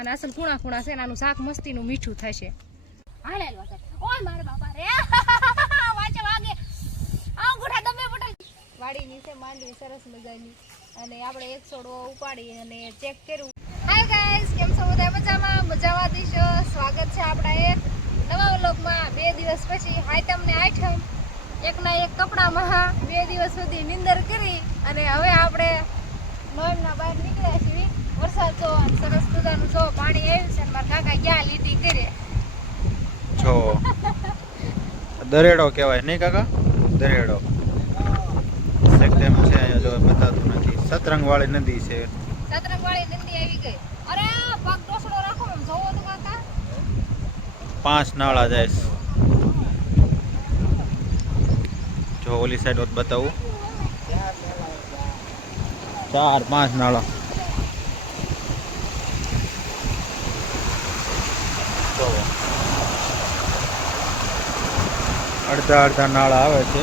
અને અસલ ખૂણા ખૂણા છે ને આનું શાક મસ્તીનું મીઠું થશે. હાલે ઓય મારે બાપા રે વાંચે વાગે આવ ગુઠા દમે બટલ વાડીની છે માંડવી સરસ મજાની અને આપણે એક છોડવો ઉપાડી અને ચેક કર્યું. હાય ગાઈસ, કેમ છો બધા? મજામાં દીશો. સ્વાગત છે આપણા એક નવા વ્લોગમાં. 2 દિવસ પછી આઈટમને આઈટમ એકના એક કપડામાં 2 દિવસ સુધી નિંદર કરી અને હવે આપણે નળના બહાર નીકળ્યા છીએ. વરસાદ જો સરસ મજાનું જો પાણી આવ્યું છે અને મારા કાકા ક્યાં લીટી કરે છો. દરેડો કહેવાય નહીં કાકા? દરેડો એકદમ છે. અહીંયા જો બતાતું નથી. સતરંગ વાળી નદી છે. સતરંગ વાળી નદી આવી ગઈ. અરે પગ ટોસડો રાખો એમ જોવો તો કાકા. 5 નાળા જાય છે. જો ઓલી સાઈડ હોત બતાવું. 4-5 નાળા. અડધા નાળા આવે છે.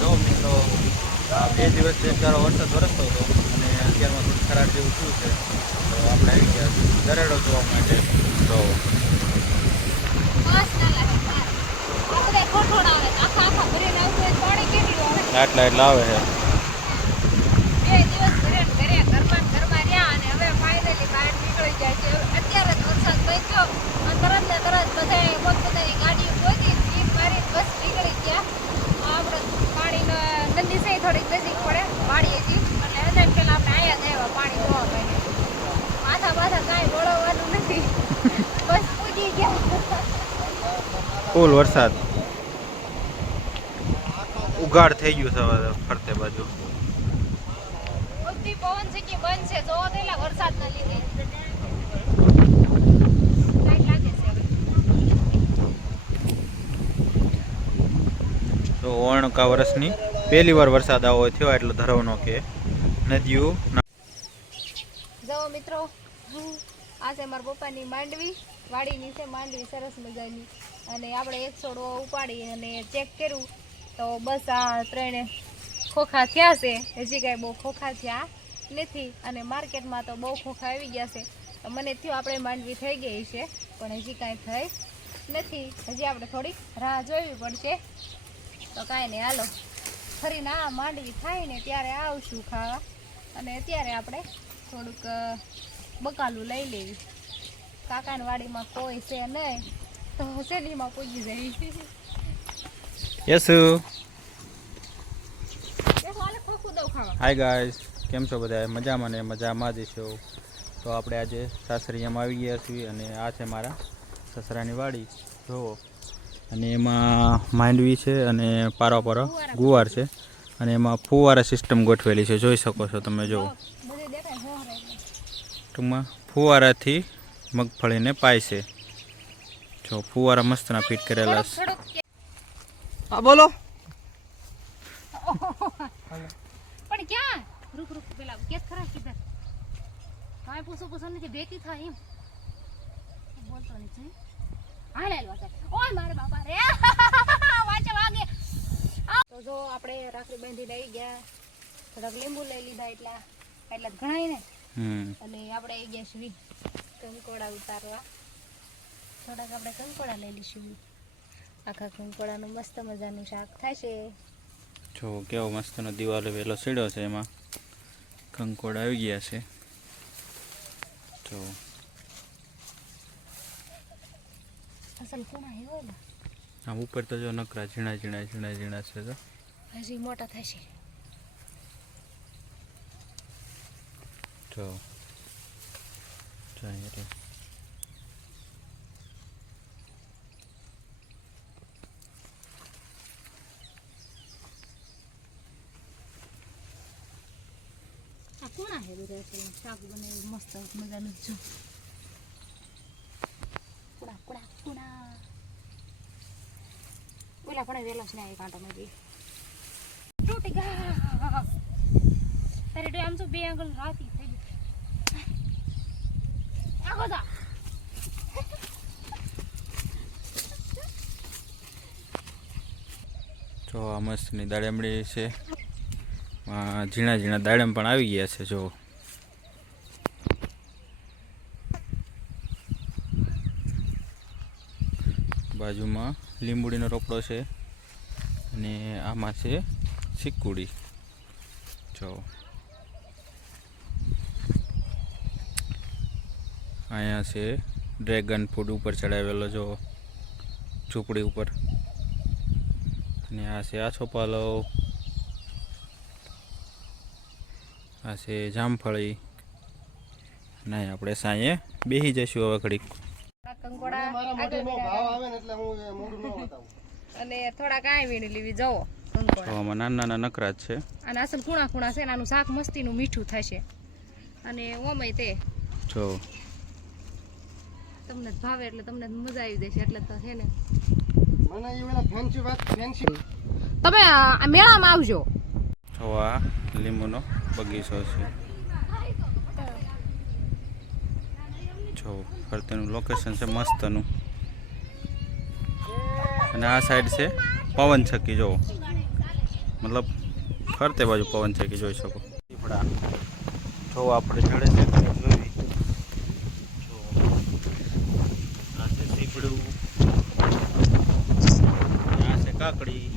જો મિત્રો, 2 દિવસથી સારો વરસાદ વરસતો હતો અને અત્યારમાં થોડું ખરાબ જેવું થયું છે, તો આપણે આવી ગયા દરેડો જોવા માટે. તો આટલા આવે છે. 2 દિવસ ઘરે ઘરમાં રહ્યા અને હવે ફાઇનલી બહાર નીકળી જાય છે. અત્યારે જ વરસાદ પહોંચ્યો અને તરત ને તરત બધાએ પોતપોતાની ગાડીઓ ગોતી જીપ મારી બસ નીકળી ગયા. આપણે પાણીનો નદી છે થોડીક નજીક પડે વાડીએ જીપ એટલે અંદર પેલા આપણે આયા ગયા પાણી જોવા માટે. માથા કાંઈ વળવાનું નથી, બસ પૂજી ગયા. ફૂલ વરસાદ ઉઘાડ થઈ ગયું છે ફરતે બાજુ. બધી પવન છે કે બંધ છે જોવો તો એલા વરસાદના લીધે લાઈટ લાગે છે. તો ઓણકા વર્ષની પહેલી વાર વરસાદ આવો થયો એટલો ધરાવનો કે નદીઓ. જો મિત્રો, આ છે મારા પપ્પાની માંડવી. વાડીની છે માંડવી સરસ મજાની અને આપણે એક છોડવો ઉપાડી અને ચેક કર્યું તો બસ આ 3 ખોખા થયા છે. હજી કાંઈ બહુ ખોખા થયા નથી અને માર્કેટમાં તો બહુ ખોખા આવી ગયા છે. તો મને થયું આપણે માંડવી થઈ ગઈ છે પણ હજી કાંઈ થઈ નથી. હજી આપણે થોડીક રાહ જોવી પડશે. તો કાંઈ નહીં, હાલો ફરીને આ માંડવી થાય ને ત્યારે આવશું ખાવા. અને અત્યારે આપણે થોડુંક બકાલું લઈ લેવી. કાકાની વાડીમાં કોઈ છે નહીં તો શેરીમાં પૂજી જાય. યસ. હાય ગાઈસ, કેમ છો બધા? મજામાં ને મજામાં જ છો. તો આપણે આજે સાસરિયામાં આવી ગયા છીએ અને આ છે મારા સસરાની વાડી જુઓ. અને એમાં માંડવી છે અને પારો ગુવાર છે અને એમાં ફુવારા સિસ્ટમ ગોઠવેલી છે. જોઈ શકો છો તમે. જુઓ ટૂંકમાં ફુવારાથી મગફળીને પાય છે. જો ફુવારા મસ્તના ફિટ કરેલા છે. હા બોલો. પણ ક્યાં રૂક પેલા કેસ ખરા કીધા કાંઈ પૂછો નથી ભેગી થાય એમ બોલતો નથી. હાલે ઓય મારે બાપા રે વાંચે વાગે. તો જો આપણે રાખડી બાંધી લઈ ગયા, થોડાક લીંબુ લઈ લીધા એટલા ઘણાય ને. અને આપણે આવી ગયા છીએ કંકોડા ઉતારવા. થોડાક આપણે કંકોડા લઈ લઈશું. આખા કંકોડાનું મસ્ત મજાનું શાક થશે. જો કેવો મસ્તનો દિવાલો વેલો સીડ્યો છે, એમાં કંકોડા આવી ગયા છે. જો અસલ કોણા હેવો ને આમ ઉપર તો જો નકરા ઝીણા છે. તો હજી મોટા થશે. જો કોણા હે બધા છે શાક બનાવ્યું મસ્ત મજાનું. જો કુડા ઓલા પણ વેલો છે ને આ કાંટામાં બી તૂટી ગયા. તારે આમ તો 2 આંગળ રાતી થઈ ગઈ. આ બધા જો આ મસ્તની દાડમડી છે ઝીણા ઝીણા દાડમ પણ આવી ગયા છે જો. બાજુમાં લીંબુડીનો રોપડો છે અને આમાં છે સિક્કુડી જો. અહીંયા છે ડ્રેગન ફ્રૂટ ઉપર ચડાવેલો જો ઝૂંપડી ઉપર. અને આ છે આછો પાલવ, આ છે જામફળી. અને આપણે સાંજે બેસી જઈશું હવે ઘડીક. કંકોડા અને થોડા કાંઈ વીણી લેવી જવો કંકોડા. આમાં નાના નાના નકરા જ છે અને અસલ ખૂણા ખૂણા છે, નાનું શાક મસ્તીનું મીઠું થશે. અને ઓમય તે જો તમને જ ભાવે એટલે તમને મજા આવી જશે એટલે તો છે ને. મને એ વેલા ફેન્સી વાત ફેન્સી તમે આ મેળામાં આવજો. જો આ લીંબુનો બગીચો છે જો. ફરતેનું લોકેશન છે મસ્તનું. અને આ સાઈડ છે પવન ચક્કી જો, મતલબ ફરતે બાજુ પવન ચક્કી જોઈ શકો. પીપળા જો આપણે ચડે છે જોઈ જો. આ છે પીપળું, આ છે કાકડી.